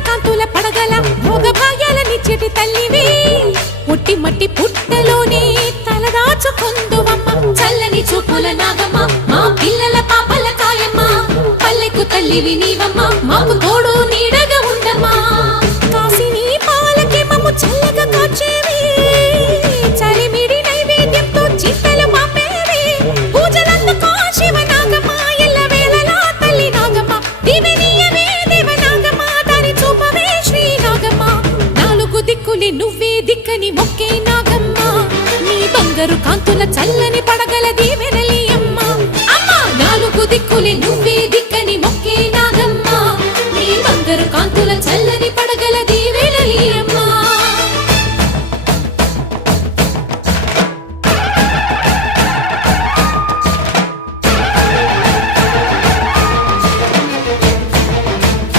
కాంతుల పడగల భోగ భాగ్యాలనిచ్చేటి తల్లివి పుట్టి మట్టి పుట్టలోనే తలదాచుకుందువమ్మ చల్లని చూపుల నాగమ్మ మా పిల్లల పాపల కాయమ్మ పల్లెకు తల్లివి నీవమ్మ మాకు